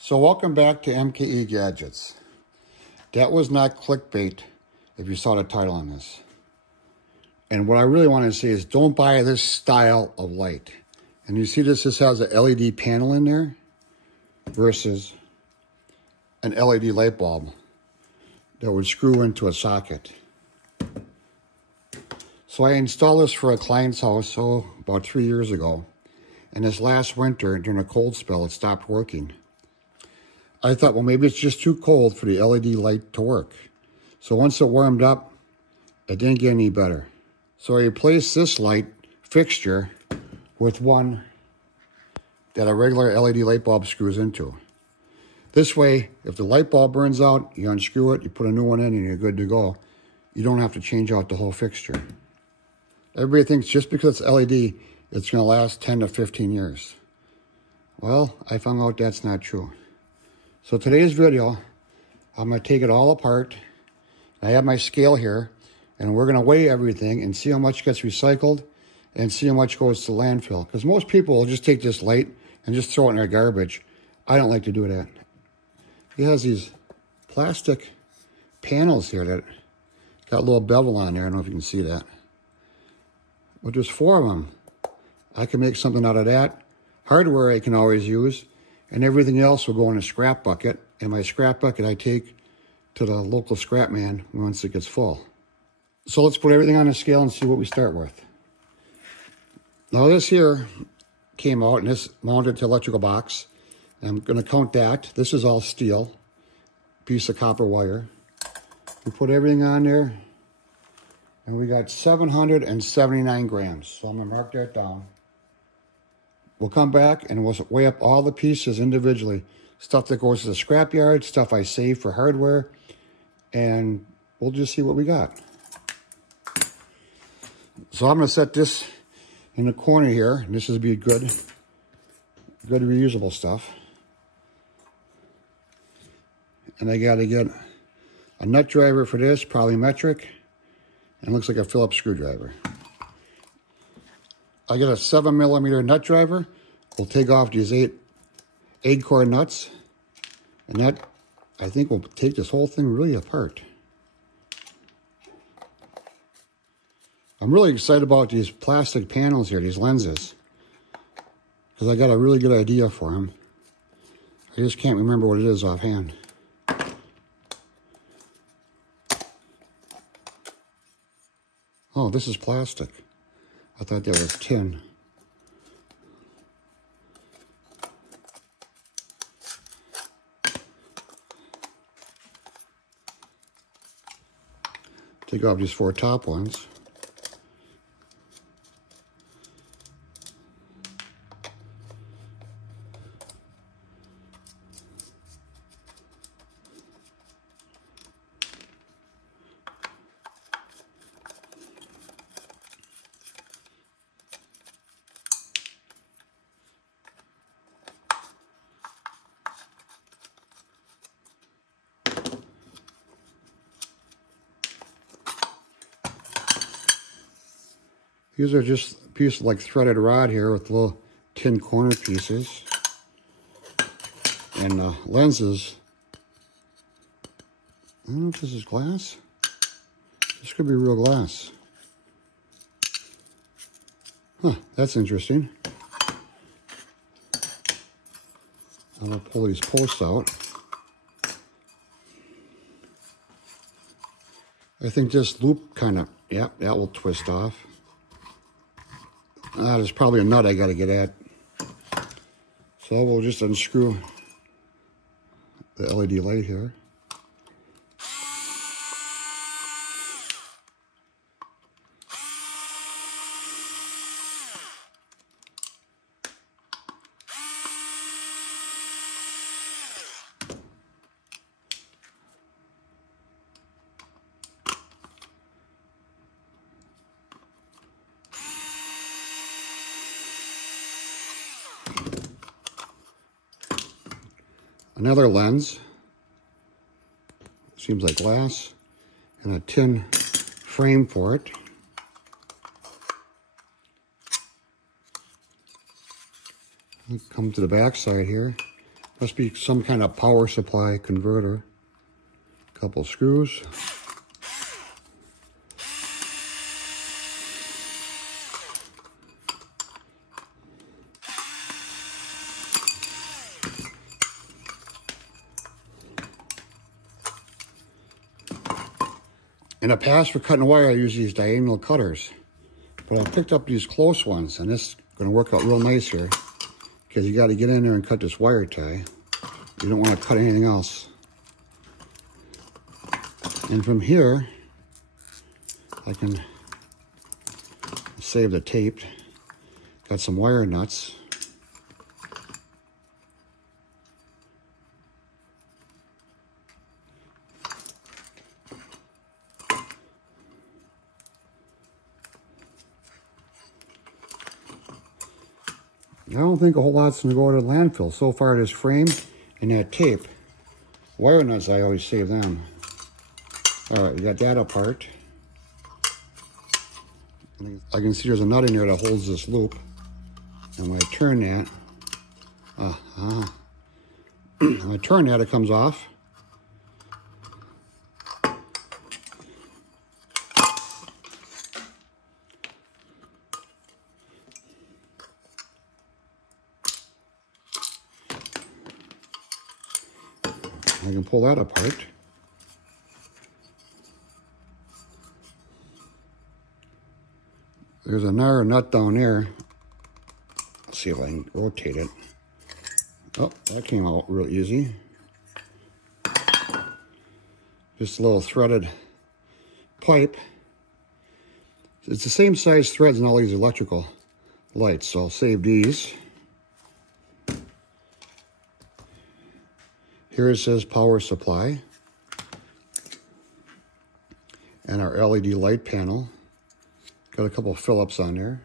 So welcome back to MKE Gadgets. That was not clickbait if you saw the title on this. And what I really want to say is don't buy this style of light. And you see this has an LED panel in there versus an LED light bulb that would screw into a socket. So I installed this for a client's house, about 3 years ago. And this last winter, during a cold spell, it stopped working. I thought, well, maybe it's just too cold for the LED light to work. So once it warmed up, it didn't get any better. So I replaced this light fixture with one that a regular LED light bulb screws into. This way, if the light bulb burns out, you unscrew it, you put a new one in, and you're good to go. You don't have to change out the whole fixture. Everybody thinks just because it's LED, it's going to last 10 to 15 years. Well, I found out that's not true. So today's video, I'm going to take it all apart. I have my scale here, and we're going to weigh everything and see how much gets recycled and see how much goes to landfill. Because most people will just take this light and just throw it in their garbage. I don't like to do that. It has these plastic panels here that got a little bevel on there. I don't know if you can see that. But there's 4 of them. I can make something out of that. Hardware I can always use. And everything else will go in a scrap bucket. And my scrap bucket I take to the local scrap man once it gets full. So let's put everything on the scale and see what we start with. Now this here came out and this mounted to electrical box. I'm going to count that. This is all steel. Piece of copper wire. We put everything on there. And we got 779 grams. So I'm going to mark that down. We'll come back and we'll weigh up all the pieces individually. Stuff that goes to the scrapyard, stuff I save for hardware, and we'll just see what we got. So I'm going to set this in the corner here. And this will be good reusable stuff. And I got to get a nut driver for this, probably metric, and it looks like a Phillips screwdriver. I got a 7mm nut driver. We'll take off these 8 core nuts. And that, I think, will take this whole thing really apart. I'm really excited about these plastic panels here, these lenses. Because I got a really good idea for them. I just can't remember what it is offhand. Oh, this is plastic. I thought that was tin. Take off these 4 top ones. These are just a piece of like threaded rod here with little tin corner pieces. And lenses. I don't know if this is glass. This could be real glass. Huh, that's interesting. I'm going to pull these posts out. I think this loop kind of, yeah, that will twist off. There's probably a nut I got to get at. So we'll just unscrew the LED light here. Another lens, seems like glass, and a tin frame for it. Come to the back side here. Must be some kind of power supply converter. Couple screws. In the past, for cutting wire, I use these diagonal cutters. But I picked up these close ones, and this is going to work out real nice here. Because you got to get in there and cut this wire tie. You don't want to cut anything else. And from here, I can save the tape. Got some wire nuts. I don't think a whole lot's going to go to the landfill. So far, this frame and that tape. Wire nuts, I always save them. All right, we got that apart. I can see there's a nut in there that holds this loop. And when I turn that, when I turn that, it comes off. I can pull that apart. There's another nut down there. Let's see if I can rotate it. Oh, that came out real easy. Just a little threaded pipe. It's the same size threads in all these electrical lights, so I'll save these. Here it says power supply. And our LED light panel. Got a couple of Phillips on there.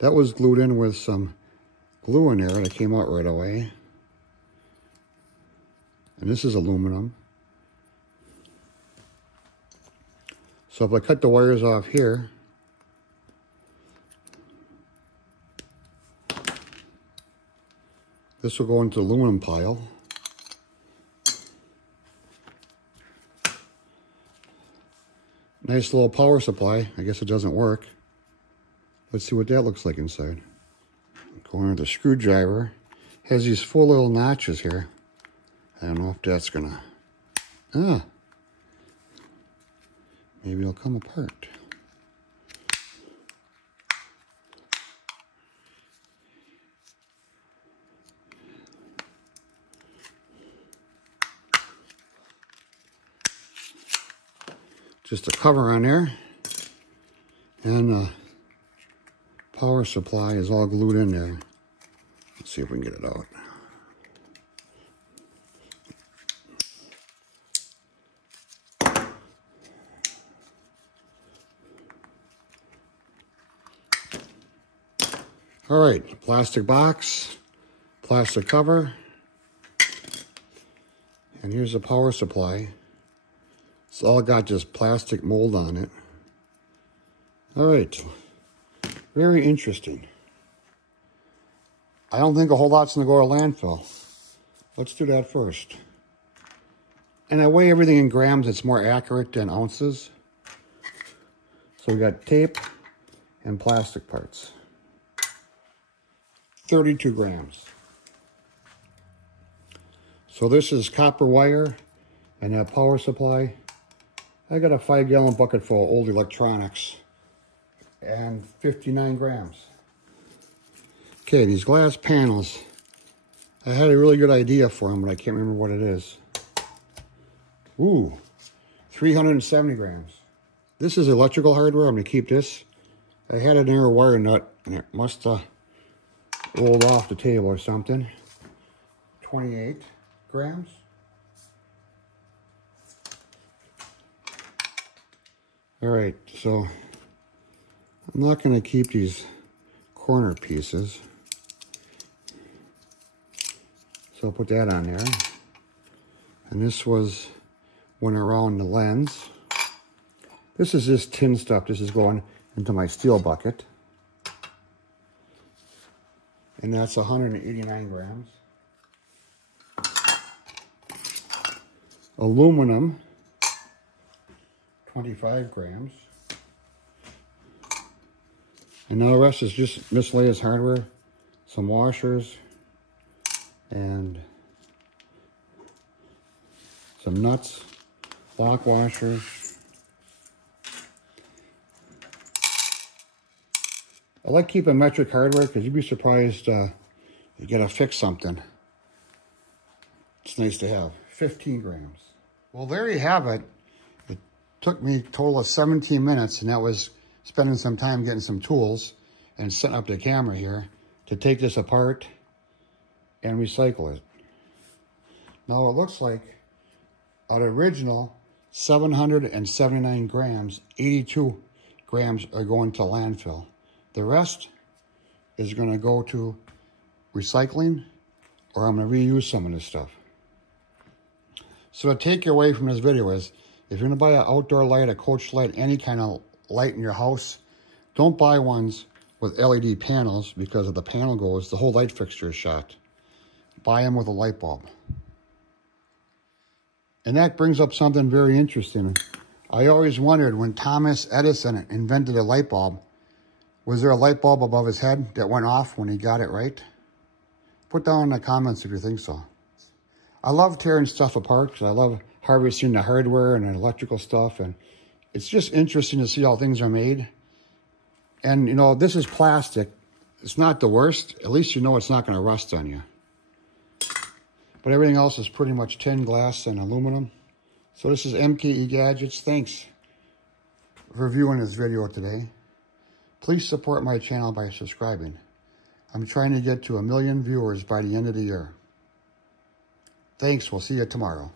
That was glued in with some glue in there, and it came out right away. And this is aluminum. So if I cut the wires off here, this will go into the aluminum pile. Nice little power supply. I guess it doesn't work. Let's see what that looks like inside. Going with the screwdriver. Has these 4 little notches here. I don't know if that's gonna... maybe it'll come apart. Just a cover on there. And power supply is all glued in there. Let's see if we can get it out. All right, plastic box, plastic cover, and here's the power supply. It's all got just plastic mold on it. All right. Very interesting. I don't think a whole lot's going to go to landfill. Let's do that first. And I weigh everything in grams. It's more accurate than ounces. So we got tape and plastic parts. 32 grams. So this is copper wire and that power supply. I got a 5-gallon bucket full of old electronics. And 59 grams. Okay, these glass panels. I had a really good idea for them, but I can't remember what it is. Ooh, 370 grams. This is electrical hardware. I'm going to keep this. I had an inner wire nut, and it must have rolled off the table or something. 28 grams. All right, so I'm not going to keep these corner pieces. So I'll put that on there. And this went around the lens. This is just tin stuff. This is going into my steel bucket. And that's 189 grams. Aluminum, 25 grams. And now the rest is just miscellaneous hardware, some washers, and some nuts, lock washers. I like keeping metric hardware because you'd be surprised you gotta fix something. It's nice to have. 15 grams. Well, there you have it. It took me a total of 17 minutes, and that was spending some time getting some tools and setting up the camera here to take this apart and recycle it. Now it looks like out of original 779 grams, 82 grams are going to landfill. The rest is going to go to recycling, or I'm going to reuse some of this stuff. So the takeaway from this video is, if you're going to buy an outdoor light, a coach light, any kind of light in your house, don't buy ones with LED panels, because if the panel goes, the whole light fixture is shot. Buy them with a light bulb. And that brings up something very interesting. I always wondered, when Thomas Edison invented a light bulb, was there a light bulb above his head that went off when he got it right? Put down in the comments if you think so. I love tearing stuff apart because I love harvesting the hardware and the electrical stuff, and it's just interesting to see how things are made. And you know, this is plastic. It's not the worst. At least you know it's not going to rust on you. But everything else is pretty much tin, glass, and aluminum. So this is Mkegadgets. Thanks for viewing this video today. Please support my channel by subscribing. I'm trying to get to 1 million viewers by the end of the year. Thanks. We'll see you tomorrow.